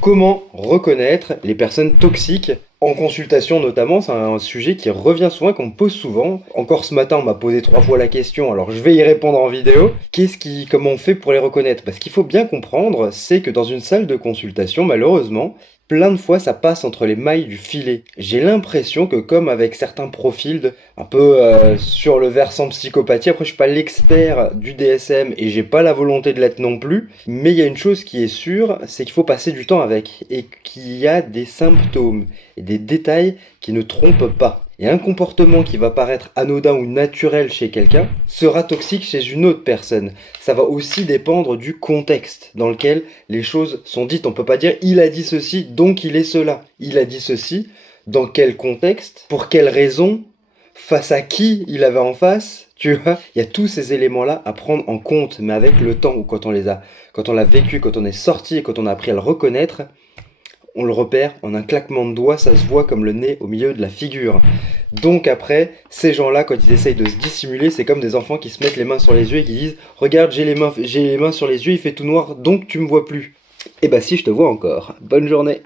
Alors comment reconnaître les personnes toxiques en consultation notamment? C'est un sujet qui revient souvent, qu'on me pose souvent. Encore ce matin, on m'a posé 3 fois la question, alors je vais y répondre en vidéo. Comment on fait pour les reconnaître? Parce qu'il faut bien comprendre, c'est que dans une salle de consultation, malheureusement, plein de fois ça passe entre les mailles du filet. J'ai l'impression que comme avec certains profils un peu sur le versant psychopathie, après je suis pas l'expert du DSM et j'ai pas la volonté de l'être non plus, mais il y a une chose qui est sûre, c'est qu'il faut passer du temps avec et qu'il y a des symptômes et des détails qui ne trompent pas. Et un comportement qui va paraître anodin ou naturel chez quelqu'un sera toxique chez une autre personne. Ça va aussi dépendre du contexte dans lequel les choses sont dites. On ne peut pas dire il a dit ceci, donc il est cela. Il a dit ceci, dans quel contexte, pour quelle raison, face à qui il avait en face. Tu vois, il y a tous ces éléments-là à prendre en compte, mais avec le temps ou quand on l'a vécu, quand on est sorti et quand on a appris à le reconnaître, on le repère en un claquement de doigts, ça se voit comme le nez au milieu de la figure. Donc après, ces gens-là, quand ils essayent de se dissimuler, c'est comme des enfants qui se mettent les mains sur les yeux et qui disent « Regarde, j'ai les mains sur les yeux, il fait tout noir, donc tu me vois plus. » Eh bah si, je te vois encore. Bonne journée.